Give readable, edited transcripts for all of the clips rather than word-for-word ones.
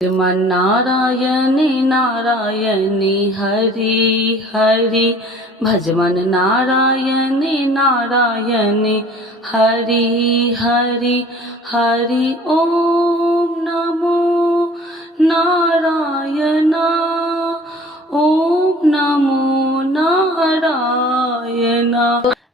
मन नारायणी नारायणी हरि हरि भजमन नारायणी नारायणी हरि हरि हरि ओम नमो नारायण ओम नमो नारायण।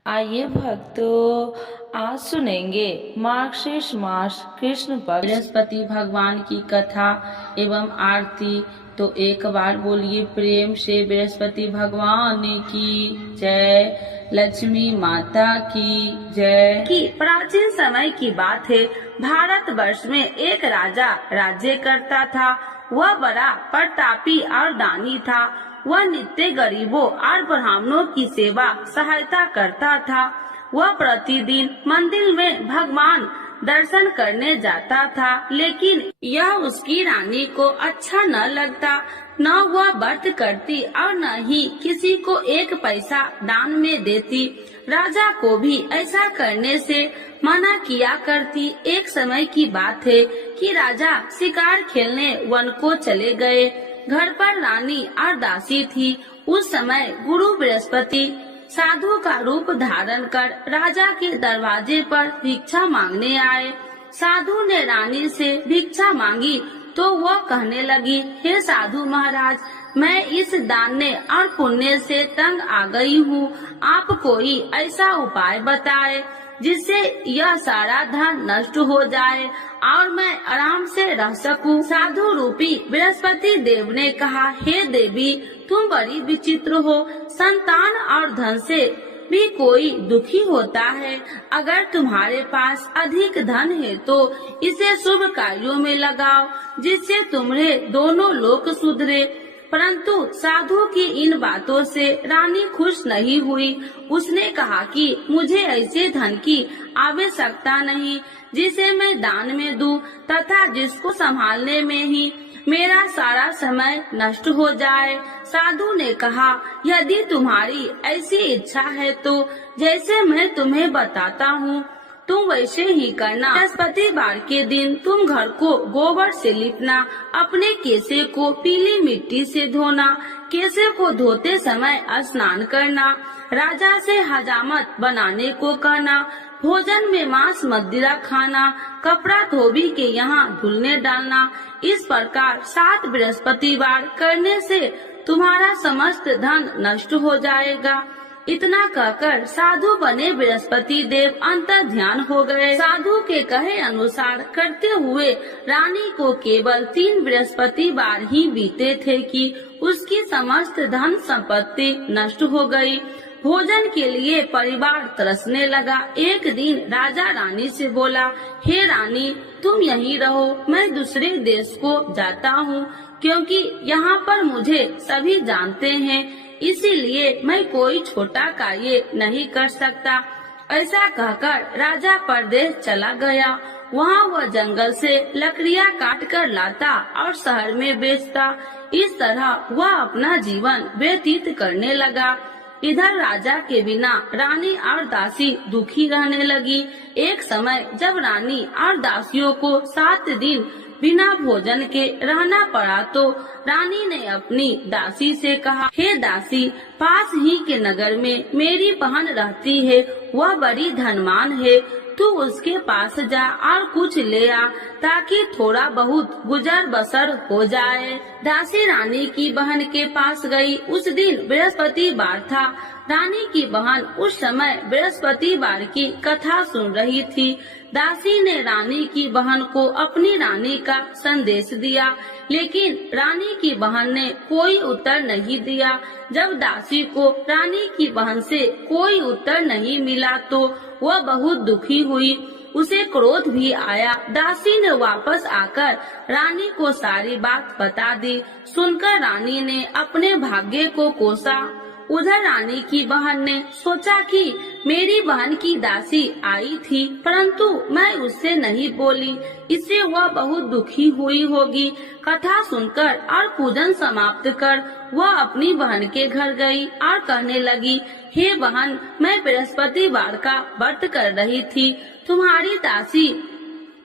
आइए भक्तों, आज सुनेंगे मार्गशीर्ष मास कृष्ण पक्ष बृहस्पति भगवान की कथा एवं आरती। तो एक बार बोलिए प्रेम से बृहस्पति भगवान की जय, लक्ष्मी माता की जय। कि प्राचीन समय की बात है, भारतवर्ष में एक राजा राज्य करता था। वह बड़ा प्रतापी और दानी था। वह नित्य गरीबों और ब्राह्मणों की सेवा सहायता करता था। वह प्रतिदिन मंदिर में भगवान दर्शन करने जाता था, लेकिन यह उसकी रानी को अच्छा न लगता। न वह व्रत करती और न ही किसी को एक पैसा दान में देती। राजा को भी ऐसा करने से मना किया करती। एक समय की बात है कि राजा शिकार खेलने वन को चले गए। घर पर रानी और दासी थी। उस समय गुरु बृहस्पति साधु का रूप धारण कर राजा के दरवाजे पर भिक्षा मांगने आए। साधु ने रानी से भिक्षा मांगी तो वह कहने लगी, हे साधु महाराज, मैं इस दान और पुण्य से तंग आ गई हूँ। आप कोई ऐसा उपाय बताए जिससे यह सारा धन नष्ट हो जाए और मैं आराम से रह सकूं। साधु रूपी बृहस्पति देव ने कहा, हे देवी, तुम बड़ी विचित्र हो। संतान और धन से भी कोई दुखी होता है। अगर तुम्हारे पास अधिक धन है तो इसे शुभ कार्यों में लगाओ, जिससे तुम्हारे दोनों लोक सुधरे। परंतु साधु की इन बातों से रानी खुश नहीं हुई। उसने कहा कि मुझे ऐसे धन की आवश्यकता नहीं जिसे मैं दान में दूं तथा जिसको संभालने में ही मेरा सारा समय नष्ट हो जाए। साधु ने कहा, यदि तुम्हारी ऐसी इच्छा है तो जैसे मैं तुम्हें बताता हूँ तुम वैसे ही करना। बृहस्पतिवार के दिन तुम घर को गोबर से लिपना, अपने केसे को पीली मिट्टी से धोना, केसे को धोते समय स्नान करना, राजा से हजामत बनाने को कहना, भोजन में मांस मदिरा खाना, कपड़ा धोबी के यहाँ धुलने डालना। इस प्रकार 7 बृहस्पतिवार करने से तुम्हारा समस्त धन नष्ट हो जाएगा। इतना कहकर साधु बने बृहस्पति देव अंतर ध्यान हो गए। साधु के कहे अनुसार करते हुए रानी को केवल 3 बृहस्पतिवार ही बीते थे कि उसकी समस्त धन संपत्ति नष्ट हो गई। भोजन के लिए परिवार तरसने लगा। एक दिन राजा रानी से बोला, हे रानी, तुम यहीं रहो, मैं दूसरे देश को जाता हूँ, क्योंकि यहाँ पर मुझे सभी जानते हैं, इसीलिए मैं कोई छोटा कार्य नहीं कर सकता। ऐसा कहकर राजा परदेश चला गया। वहाँ वह जंगल से लकड़ियाँ काट कर लाता और शहर में बेचता। इस तरह वह अपना जीवन व्यतीत करने लगा। इधर राजा के बिना रानी और दासी दुखी रहने लगी। एक समय जब रानी और दासियों को 7 दिन बिना भोजन के रहना पड़ा तो रानी ने अपनी दासी से कहा, हे दासी, पास ही के नगर में मेरी बहन रहती है, वह बड़ी धनवान है, तू उसके पास जा और कुछ ले आ ताकि थोड़ा बहुत गुजर बसर हो जाए। दासी रानी की बहन के पास गई। उस दिन बृहस्पतिवार था। रानी की बहन उस समय बृहस्पतिवार की कथा सुन रही थी। दासी ने रानी की बहन को अपनी रानी का संदेश दिया, लेकिन रानी की बहन ने कोई उत्तर नहीं दिया। जब दासी को रानी की बहन से कोई उत्तर नहीं मिला तो वह बहुत दुखी हुई। उसे क्रोध भी आया। दासी ने वापस आकर रानी को सारी बात बता दी। सुनकर रानी ने अपने भाग्य को कोसा। उधर रानी की बहन ने सोचा कि मेरी बहन की दासी आई थी, परंतु मैं उससे नहीं बोली, इससे वह बहुत दुखी हुई होगी। कथा सुनकर और पूजन समाप्त कर वह अपनी बहन के घर गई और कहने लगी, हे बहन, मैं बृहस्पतिवार का व्रत कर रही थी, तुम्हारी दासी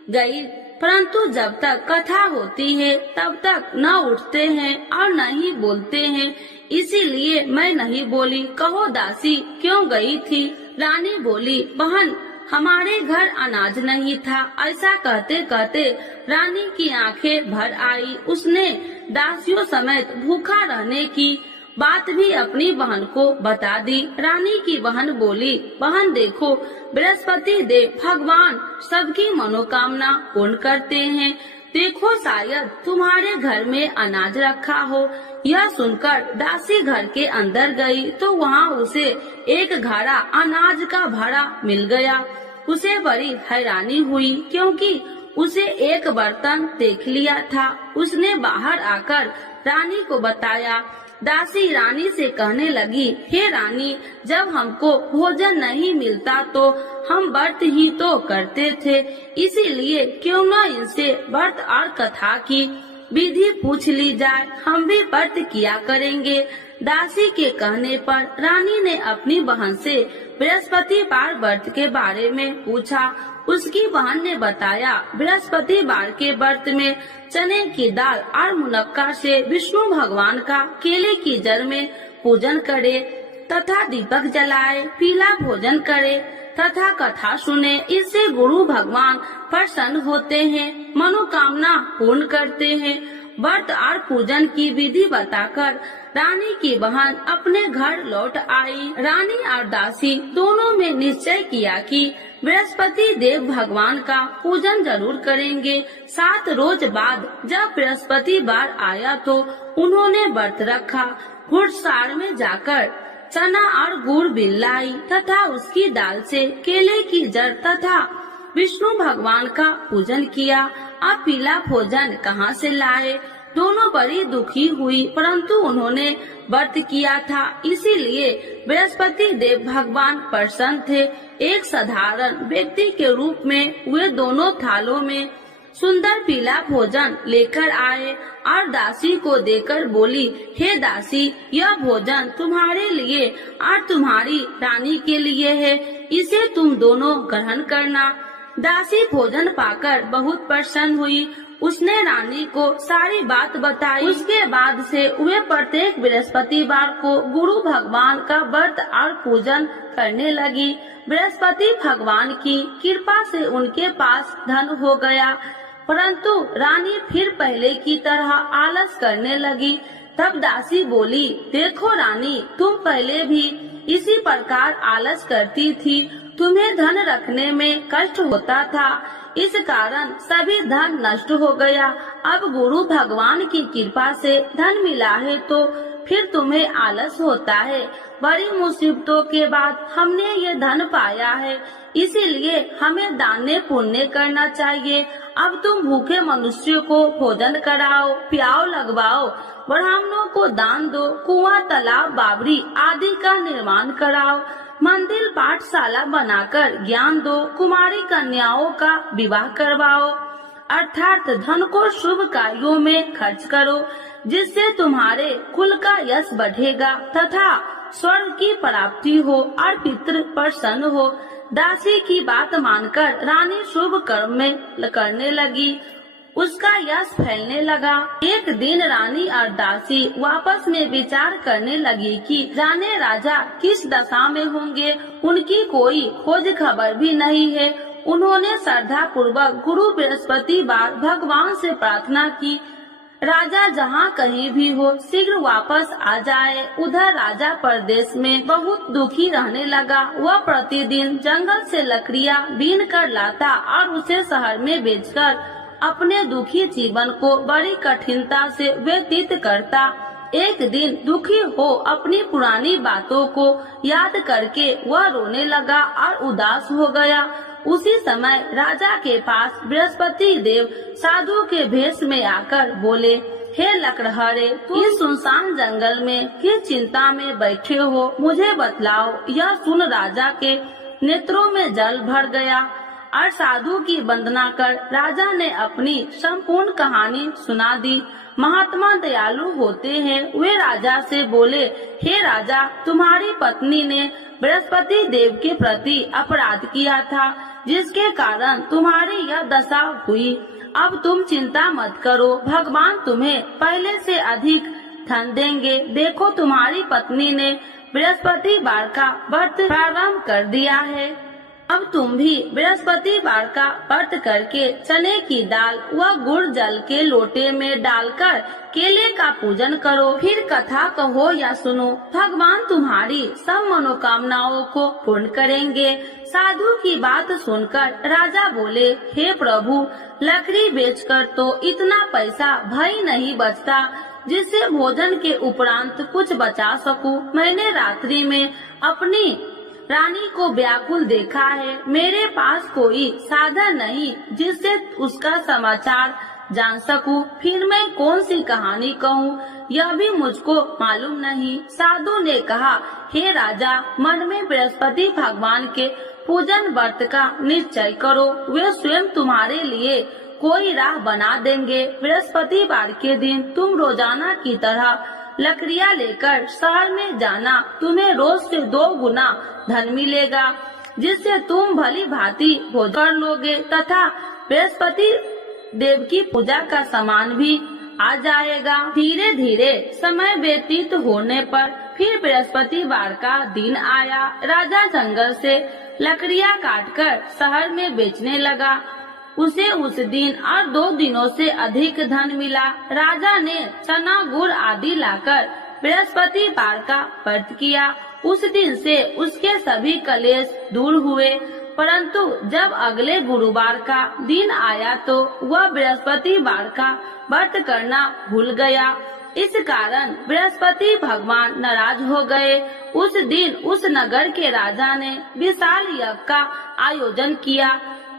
गई परंतु जब तक कथा होती है तब तक न उठते हैं और न ही बोलते हैं, इसीलिए मैं नहीं बोली। कहो दासी क्यों गई थी? रानी बोली, बहन हमारे घर अनाज नहीं था। ऐसा कहते कहते रानी की आंखें भर आई। उसने दासियों समेत भूखा रहने की बात भी अपनी बहन को बता दी। रानी की बहन बोली, बहन देखो बृहस्पति देव भगवान सबकी मनोकामना पूर्ण करते हैं। देखो शायद तुम्हारे घर में अनाज रखा हो। यह सुनकर दासी घर के अंदर गई तो वहाँ उसे एक घड़ा अनाज का भरा मिल गया। उसे बड़ी हैरानी हुई क्योंकि उसे एक बर्तन देख लिया था। उसने बाहर आकर रानी को बताया। दासी रानी से कहने लगी, हे रानी, जब हमको भोजन नहीं मिलता तो हम व्रत ही तो करते थे, इसीलिए क्यों न इनसे व्रत और कथा की विधि पूछ ली जाए, हम भी व्रत किया करेंगे। दासी के कहने पर रानी ने अपनी बहन से बृहस्पतिवार व्रत के बारे में पूछा। उसकी बहन ने बताया, बृहस्पतिवार के व्रत में चने की दाल और मुनक्का से विष्णु भगवान का केले की जड़ में पूजन करे तथा दीपक जलाए, पीला भोजन करे तथा कथा सुने। इससे गुरु भगवान प्रसन्न होते हैं, मनोकामना पूर्ण करते हैं। व्रत और पूजन की विधि बताकर रानी की बहन अपने घर लौट आई। रानी और दासी दोनों में निश्चय किया कि बृहस्पति देव भगवान का पूजन जरूर करेंगे। 7 रोज बाद जब बृहस्पतिवार आया तो उन्होंने व्रत रखा। घुड़सार में जाकर चना और गुड़ बिन लाई तथा उसकी दाल से केले की जड़ तथा विष्णु भगवान का पूजन किया। अब पीला भोजन कहाँ से लाए? दोनों बड़ी दुखी हुई, परंतु उन्होंने व्रत किया था, इसीलिए बृहस्पति देव भगवान प्रसन्न थे। एक साधारण व्यक्ति के रूप में वे दोनों थालों में सुंदर पीला भोजन लेकर आए और दासी को देकर बोली, हे दासी, यह भोजन तुम्हारे लिए और तुम्हारी रानी के लिए है, इसे तुम दोनों ग्रहण करना। दासी भोजन पाकर बहुत प्रसन्न हुई। उसने रानी को सारी बात बताई। उसके बाद से वे प्रत्येक बृहस्पतिवार को गुरु भगवान का व्रत और पूजन करने लगी। बृहस्पति भगवान की कृपा से उनके पास धन हो गया, परंतु रानी फिर पहले की तरह आलस करने लगी। तब दासी बोली, देखो रानी, तुम पहले भी इसी प्रकार आलस करती थी, तुम्हें धन रखने में कष्ट होता था, इस कारण सभी धन नष्ट हो गया। अब गुरु भगवान की कृपा से धन मिला है तो फिर तुम्हें आलस होता है। बड़ी मुसीबतों के बाद हमने ये धन पाया है, इसीलिए हमें दान पुण्य करना चाहिए। अब तुम भूखे मनुष्यों को भोजन कराओ, प्याव लगवाओ, ब्राह्मणों को दान दो, कुआं, तालाब, बावड़ी आदि का निर्माण कराओ, मंदिर, पाठशाला बनाकर ज्ञान दो, कुमारी कन्याओं का विवाह करवाओ, अर्थात धन को शुभ कार्यों में खर्च करो, जिससे तुम्हारे कुल का यश बढ़ेगा तथा स्वर्ग की प्राप्ति हो और पितृ प्रसन्न हो। दासी की बात मानकर रानी शुभ कर्म में करने लगी। उसका यश फैलने लगा। एक दिन रानी और दासी आपस में विचार करने लगी कि जाने राजा किस दशा में होंगे, उनकी कोई खोज खबर भी नहीं है। उन्होंने श्रद्धा पूर्वक गुरु बृहस्पतिवार भगवान से प्रार्थना की, राजा जहाँ कहीं भी हो शीघ्र वापस आ जाए। उधर राजा परदेश में बहुत दुखी रहने लगा। वह प्रतिदिन जंगल से लकड़ियाँ बीन कर लाता और उसे शहर में बेचकर अपने दुखी जीवन को बड़ी कठिनता से व्यतीत करता। एक दिन दुखी हो अपनी पुरानी बातों को याद करके वह रोने लगा और उदास हो गया। उसी समय राजा के पास बृहस्पति देव साधु के भेष में आकर बोले, हे लकड़हारे, तुम इस सुनसान जंगल में किस चिंता में बैठे हो, मुझे बतलाओ। यह सुन राजा के नेत्रों में जल भर गया और साधु की वंदना कर राजा ने अपनी संपूर्ण कहानी सुना दी। महात्मा दयालु होते हैं। वे राजा से बोले, हे राजा, तुम्हारी पत्नी ने बृहस्पति देव के प्रति अपराध किया था, जिसके कारण तुम्हारी यह दशा हुई। अब तुम चिंता मत करो, भगवान तुम्हें पहले से अधिक धन देंगे। देखो तुम्हारी पत्नी ने बृहस्पतिवार का व्रत प्रारंभ कर दिया है। अब तुम भी बृहस्पतिवार का व्रत करके चने की दाल व गुड़ जल के लोटे में डालकर केले का पूजन करो। फिर कथा कहो या सुनो, भगवान तुम्हारी सब मनोकामनाओं को पूर्ण करेंगे। साधु की बात सुनकर राजा बोले, हे प्रभु, लकड़ी बेचकर तो इतना पैसा भई नहीं बचता जिससे भोजन के उपरांत कुछ बचा सकूं। मैंने रात्रि में अपनी रानी को व्याकुल देखा है। मेरे पास कोई साधन नहीं जिससे उसका समाचार जान सकूं। फिर मैं कौन सी कहानी कहूँ, यह भी मुझको मालूम नहीं। साधु ने कहा, हे राजा, मन में बृहस्पति भगवान के पूजन व्रत का निश्चय करो, वे स्वयं तुम्हारे लिए कोई राह बना देंगे। बृहस्पतिवार के दिन तुम रोजाना की तरह लकड़ियाँ लेकर शहर में जाना। तुम्हें रोज से 2 गुना धन मिलेगा, जिससे तुम भली भांति भोजन कर लोगे तथा बृहस्पति देव की पूजा का सामान भी आ जाएगा। धीरे धीरे समय व्यतीत होने पर फिर बृहस्पतिवार का दिन आया। राजा जंगल से लकड़ियाँ काटकर शहर में बेचने लगा। उसे उस दिन और 2 दिनों से अधिक धन मिला। राजा ने चना गुड़ आदि लाकर बृहस्पतिवार का व्रत किया। उस दिन से उसके सभी कलेश दूर हुए। परंतु जब अगले गुरुवार का दिन आया तो वह बृहस्पतिवार का व्रत करना भूल गया। इस कारण बृहस्पति भगवान नाराज हो गए। उस दिन उस नगर के राजा ने विशाल यज्ञ का आयोजन किया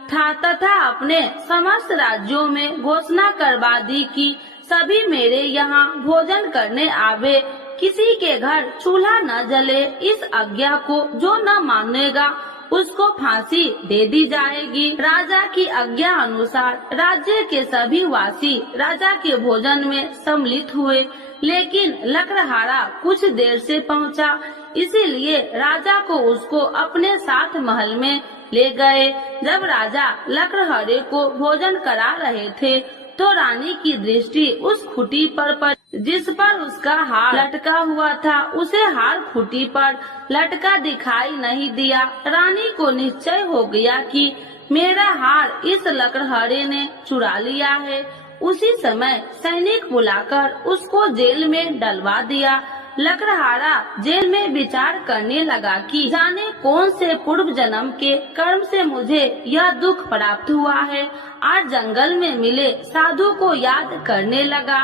था तथा अपने समस्त राज्यों में घोषणा करवा दी कि सभी मेरे यहाँ भोजन करने आवे, किसी के घर चूल्हा न जले। इस आज्ञा को जो न मानेगा उसको फांसी दे दी जाएगी। राजा की आज्ञा अनुसार राज्य के सभी वासी राजा के भोजन में सम्मिलित हुए, लेकिन लकड़हारा कुछ देर से पहुंचा, इसीलिए राजा को उसको अपने साथ महल में ले गए। जब राजा लकड़हारे को भोजन करा रहे थे तो रानी की दृष्टि उस खूंटी पर पड़ी जिस पर उसका हार लटका हुआ था। उसे हार खूंटी पर लटका दिखाई नहीं दिया। रानी को निश्चय हो गया कि मेरा हार इस लकड़हारे ने चुरा लिया है। उसी समय सैनिक बुलाकर उसको जेल में डलवा दिया। लकड़हारा जेल में विचार करने लगा कि जाने कौन से पूर्व जन्म के कर्म से मुझे यह दुख प्राप्त हुआ है, और जंगल में मिले साधु को याद करने लगा।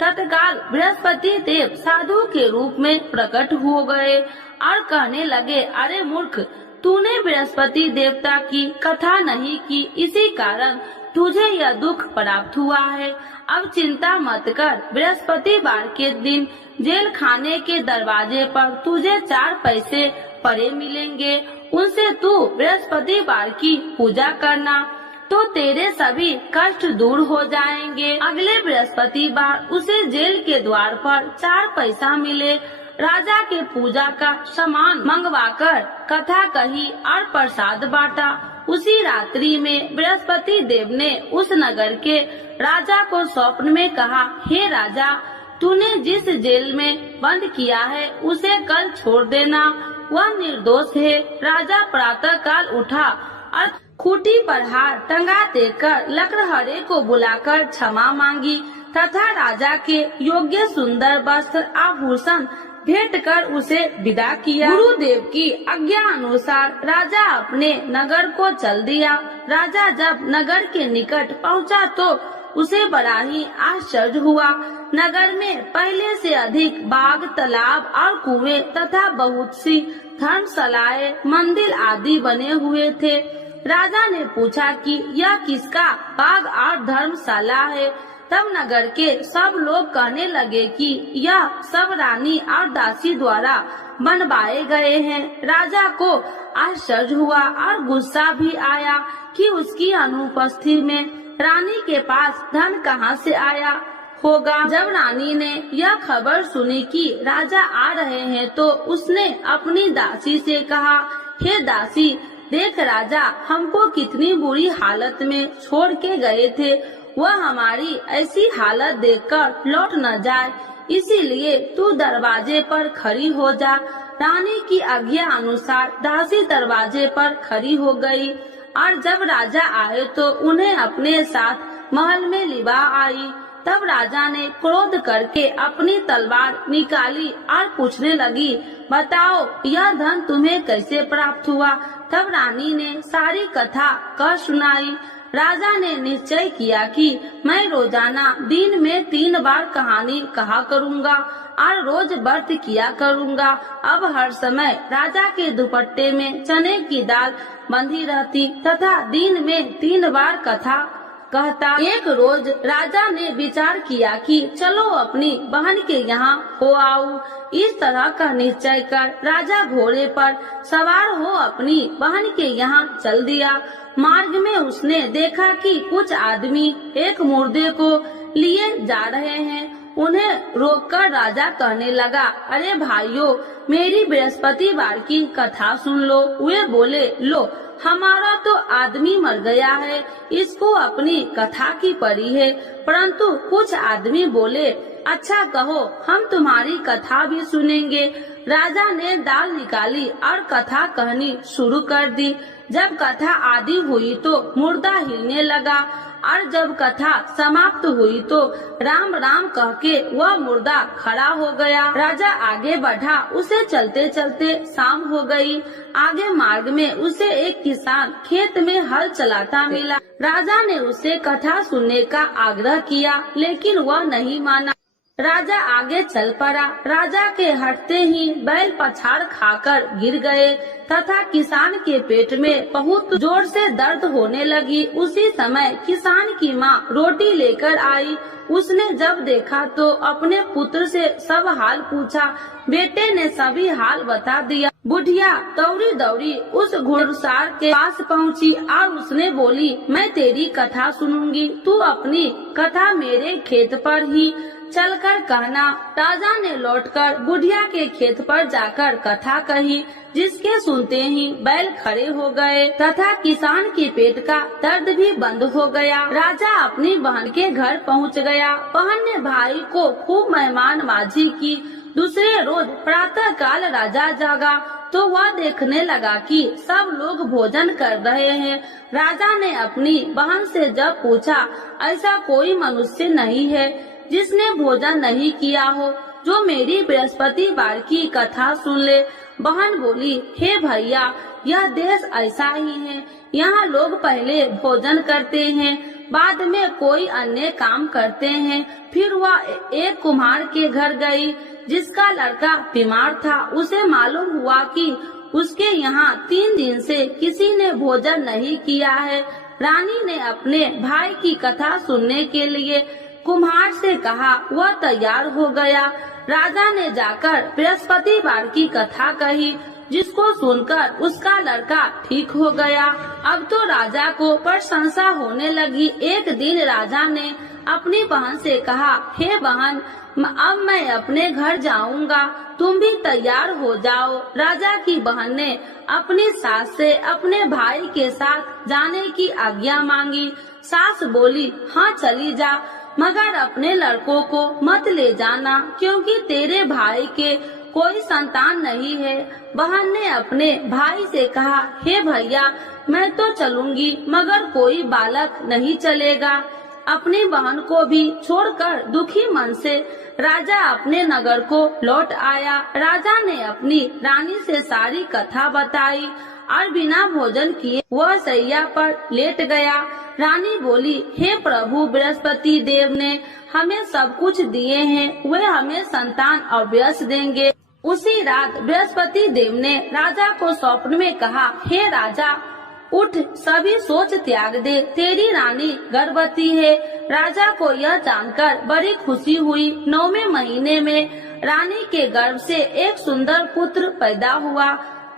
तत्काल बृहस्पति देव साधु के रूप में प्रकट हो गए और कहने लगे, अरे मूर्ख, तूने बृहस्पति देवता की कथा नहीं की, इसी कारण तुझे यह दुख प्राप्त हुआ है। अब चिंता मत कर, बृहस्पतिवार के दिन जेल खाने के दरवाजे पर तुझे 4 पैसे पड़े मिलेंगे। उनसे तू बृहस्पतिवार की पूजा करना तो तेरे सभी कष्ट दूर हो जाएंगे। अगले बृहस्पतिवार उसे जेल के द्वार पर 4 पैसा मिले। राजा के पूजा का सामान मंगवाकर कथा कही और प्रसाद बांटा। उसी रात्रि में बृहस्पति देव ने उस नगर के राजा को स्वप्न में कहा, हे राजा, तूने जिस जेल में बंद किया है उसे कल छोड़ देना, वह निर्दोष है। राजा प्रातः काल उठा और खूंटी पर हार टंगा देकर लकड़हारे को बुलाकर क्षमा मांगी तथा राजा के योग्य सुंदर वस्त्र आभूषण भेंट कर उसे विदा किया। गुरुदेव की आज्ञा अनुसार राजा अपने नगर को चल दिया। राजा जब नगर के निकट पहुंचा तो उसे बड़ा ही आश्चर्य हुआ। नगर में पहले से अधिक बाग, तालाब और कुएं तथा बहुत सी धर्मशालाएं, मंदिर आदि बने हुए थे। राजा ने पूछा कि यह किसका बाग और धर्मशाला है। तब नगर के सब लोग कहने लगे कि यह सब रानी और दासी द्वारा बनवाए गए हैं। राजा को आश्चर्य हुआ और गुस्सा भी आया कि उसकी अनुपस्थिति में रानी के पास धन कहां से आया होगा। जब रानी ने यह खबर सुनी कि राजा आ रहे हैं तो उसने अपनी दासी से कहा, हे दासी, देख राजा हमको कितनी बुरी हालत में छोड़ के गए थे वह हमारी ऐसी हालत देखकर लौट न जाए, इसीलिए तू दरवाजे पर खड़ी हो जा। रानी की आज्ञा अनुसार दासी दरवाजे पर खड़ी हो गई और जब राजा आए तो उन्हें अपने साथ महल में लिवा आई। तब राजा ने क्रोध करके अपनी तलवार निकाली और पूछने लगी, बताओ यह धन तुम्हें कैसे प्राप्त हुआ। तब रानी ने सारी कथा कह सुनाई। राजा ने निश्चय किया कि मैं रोजाना दिन में 3 बार कहानी कहा करूँगा और रोज व्रत किया करूँगा। अब हर समय राजा के दुपट्टे में चने की दाल बंधी रहती तथा दिन में 3 बार कथा कहता। एक रोज राजा ने विचार किया कि चलो अपनी बहन के यहाँ हो आऊं। इस तरह का निश्चय कर राजा घोड़े पर सवार हो अपनी बहन के यहाँ चल दिया। मार्ग में उसने देखा कि कुछ आदमी एक मुर्दे को लिए जा रहे हैं। उन्हें रोककर राजा कहने लगा, अरे भाइयों, मेरी बृहस्पतिवार की कथा सुन लो। वे बोले, लो हमारा तो आदमी मर गया है, इसको अपनी कथा की पड़ी है। परंतु कुछ आदमी बोले, अच्छा कहो, हम तुम्हारी कथा भी सुनेंगे। राजा ने दाल निकाली और कथा कहनी शुरू कर दी। जब कथा आदि हुई तो मुर्दा हिलने लगा और जब कथा समाप्त हुई तो राम राम कह के वह मुर्दा खड़ा हो गया। राजा आगे बढ़ा, उसे चलते चलते शाम हो गई। आगे मार्ग में उसे एक किसान खेत में हल चलाता मिला। राजा ने उसे कथा सुनने का आग्रह किया, लेकिन वह नहीं माना। राजा आगे चल पड़ा। राजा के हटते ही बैल पछाड़ खाकर गिर गए तथा किसान के पेट में बहुत जोर से दर्द होने लगी। उसी समय किसान की माँ रोटी लेकर आई। उसने जब देखा तो अपने पुत्र से सब हाल पूछा। बेटे ने सभी हाल बता दिया। बुढ़िया दौड़ी दौड़ी उस घुड़सार के पास पहुँची और उसने बोली, मैं तेरी कथा सुनूंगी, तू अपनी कथा मेरे खेत पर ही चलकर कहना। राजा ने लौटकर बुढ़िया के खेत पर जाकर कथा कही, जिसके सुनते ही बैल खड़े हो गए तथा किसान के पेट का दर्द भी बंद हो गया। राजा अपनी बहन के घर पहुंच गया। बहन ने भाई को खूब मेहमानबाजी की। दूसरे रोज प्रातः काल राजा जागा तो वह देखने लगा कि सब लोग भोजन कर रहे हैं। राजा ने अपनी बहन से जब पूछा, ऐसा कोई मनुष्य नहीं है जिसने भोजन नहीं किया हो, जो मेरी बृहस्पतिवार की कथा सुन ले। बहन बोली, हे भैया, यह देश ऐसा ही है। यहाँ लोग पहले भोजन करते हैं, बाद में कोई अन्य काम करते हैं। फिर वह एक कुम्हार के घर गई, जिसका लड़का बीमार था। उसे मालूम हुआ कि उसके यहाँ 3 दिन से किसी ने भोजन नहीं किया है। रानी ने अपने भाई की कथा सुनने के लिए कुम्हार से कहा। वह तैयार हो गया। राजा ने जाकर बृहस्पतिवार की कथा कही, जिसको सुनकर उसका लड़का ठीक हो गया। अब तो राजा को प्रशंसा होने लगी। एक दिन राजा ने अपनी बहन से कहा, हे बहन, अब मैं अपने घर जाऊंगा, तुम भी तैयार हो जाओ। राजा की बहन ने अपनी सास से अपने भाई के साथ जाने की आज्ञा मांगी। सास बोली, हाँ चली जा, मगर अपने लड़कों को मत ले जाना, क्योंकि तेरे भाई के कोई संतान नहीं है। बहन ने अपने भाई से कहा, हे भैया, मैं तो चलूंगी, मगर कोई बालक नहीं चलेगा। अपनी बहन को भी छोड़कर दुखी मन से राजा अपने नगर को लौट आया। राजा ने अपनी रानी से सारी कथा बताई और बिना भोजन किए वह सैया पर लेट गया। रानी बोली, हे प्रभु, बृहस्पति देव ने हमें सब कुछ दिए हैं, वे हमें संतान अवश्य देंगे। उसी रात बृहस्पति देव ने राजा को स्वप्न में कहा, हे राजा, उठ, सभी सोच त्याग दे, तेरी रानी गर्भवती है। राजा को यह जानकर बड़ी खुशी हुई। 9वें महीने में रानी के गर्भ से एक सुंदर पुत्र पैदा हुआ।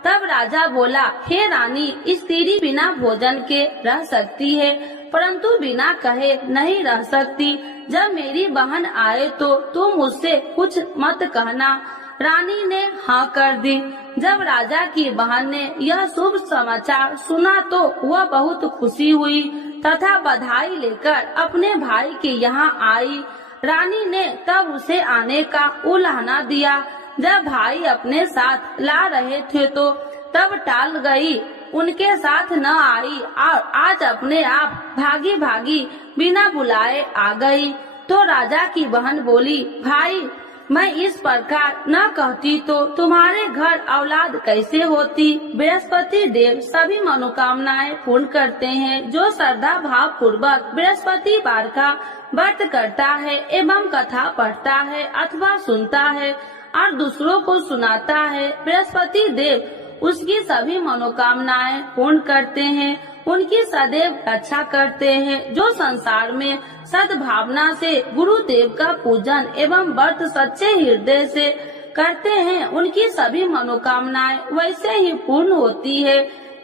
तब राजा बोला, हे रानी, स्त्री बिना भोजन के रह सकती है, परंतु बिना कहे नहीं रह सकती। जब मेरी बहन आए तो तुम मुझसे कुछ मत कहना। रानी ने हाँ कर दी। जब राजा की बहन ने यह शुभ समाचार सुना तो वह बहुत खुशी हुई तथा बधाई लेकर अपने भाई के यहाँ आई। रानी ने तब उसे आने का उलाहना दिया। जब भाई अपने साथ ला रहे थे तो तब टाल गई, उनके साथ न आई और आज अपने आप भागी भागी बिना बुलाए आ गई। तो राजा की बहन बोली, भाई मैं इस प्रकार न कहती तो तुम्हारे घर औलाद कैसे होती। बृहस्पति देव सभी मनोकामनाएं पूर्ण करते हैं। जो श्रद्धा भाव पूर्वक बृहस्पति वार का व्रत करता है एवं कथा पढ़ता है अथवा सुनता है और दूसरों को सुनाता है, बृहस्पति देव उसकी सभी मनोकामनाएं पूर्ण करते हैं, उनकी सदैव रक्षा करते हैं। जो संसार में सद्भावना से गुरुदेव का पूजन एवं व्रत सच्चे हृदय से करते हैं, उनकी सभी मनोकामनाएं वैसे ही पूर्ण होती है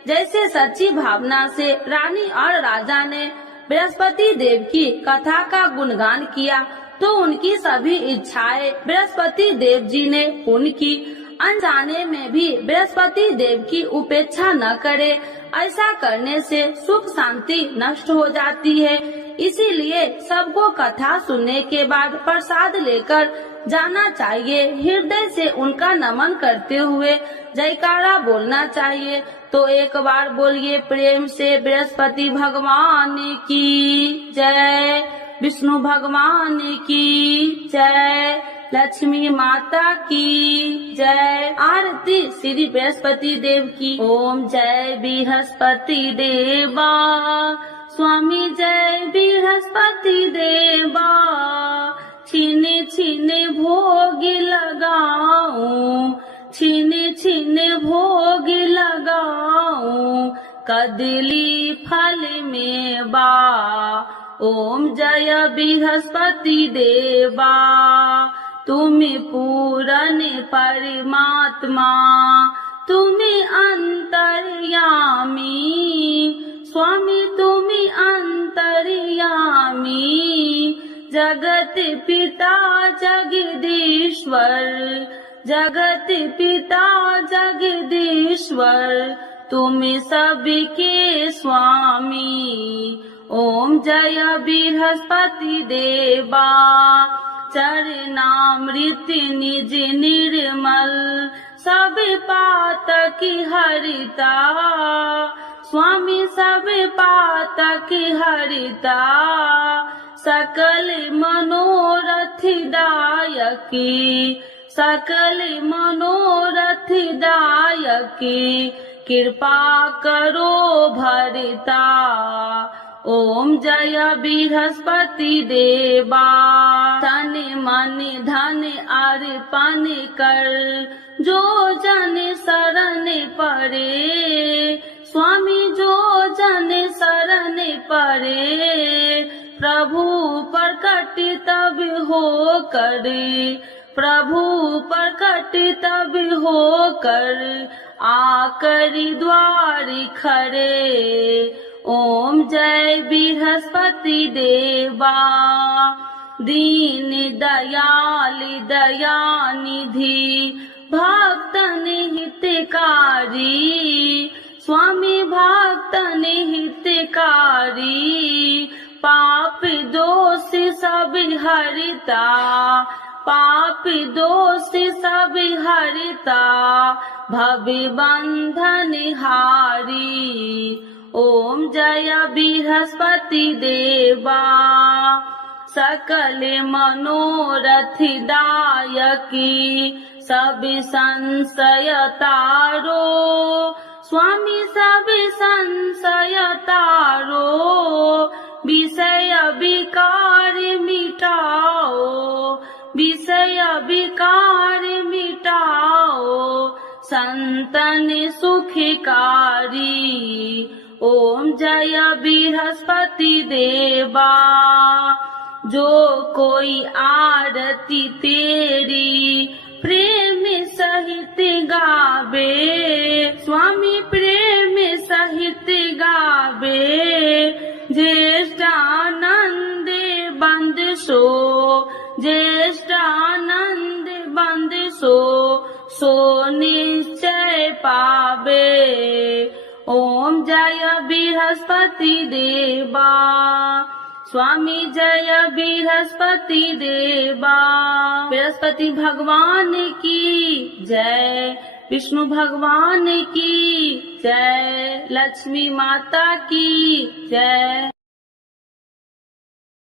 जैसे सच्ची भावना से रानी और राजा ने बृहस्पति देव की कथा का गुणगान किया तो उनकी सभी इच्छाएं बृहस्पति देव जी ने पूर्ण की। अनजाने में भी बृहस्पति देव की उपेक्षा न करे, ऐसा करने से सुख शांति नष्ट हो जाती है। इसीलिए सबको कथा सुनने के बाद प्रसाद लेकर जाना चाहिए। हृदय से उनका नमन करते हुए जयकारा बोलना चाहिए। तो एक बार बोलिए प्रेम से बृहस्पति भगवान की जय, विष्णु भगवान की जय, लक्ष्मी माता की जय। आरती श्री बृहस्पति देव की। ओम जय बृहस्पति देवा, स्वामी जय बृहस्पति देवा। छीने छीने भोग लगाऊं, छीने छीने भोग लगाऊं, कदली फल में बा। ओम जय बृहस्पति देवा, तुम्हें पूरन परमात्मा, तुम्हें अंतर्यामी, स्वामी तुम्हें अंतर्यामी। जगत पिता जगदीश्वर, जगत पिता जगदीश्वर, तुम सबके स्वामी। ओम जय बृहस्पति देवा, चरणामृत निज निर्मल, सब पातक हरिता, स्वामी सब पातक हरिता। सकल मनोरथ दायकी, सकल मनोरथ दायकी, कृपा करो भरता। ओम जय बृहस्पति देवा, तन मन धन अर्पण कर, जो जन शरण पड़े, स्वामी जो जन शरण पड़े। प्रभु प्रकट तब हो कर, प्रभु प्रकट तब हो कर, आकर द्वार खड़े। ओम जय बृहस्पति देवा, दीन दयाल दयानिधि, भक्तन हितकारी, स्वामी भक्तन हितकारी। पाप दोष सब हरिता, पाप दोष सब हरिता, भव बंधन हारी। ओम जय बृहस्पति देवा, सकल मनोरथ दायकी, सब संशय तारो, स्वामी सब संशय तारो। विषय विकार मिटाओ, विषय विकार मिटाओ, संतन सुखकारी। ओम जय बृहस्पति देवा, जो कोई आरती तेरी प्रेम सहित गावे, स्वामी प्रेम सहित गावे। ज्येष्ठानंद बंद सो, ज्येष्ठानंद बंद सो, सो निश्चय पावे। ओम जय बृहस्पति देवा, स्वामी जय बृहस्पति देवा। बृहस्पति भगवान की जय, विष्णु भगवान की जय, लक्ष्मी माता की जय।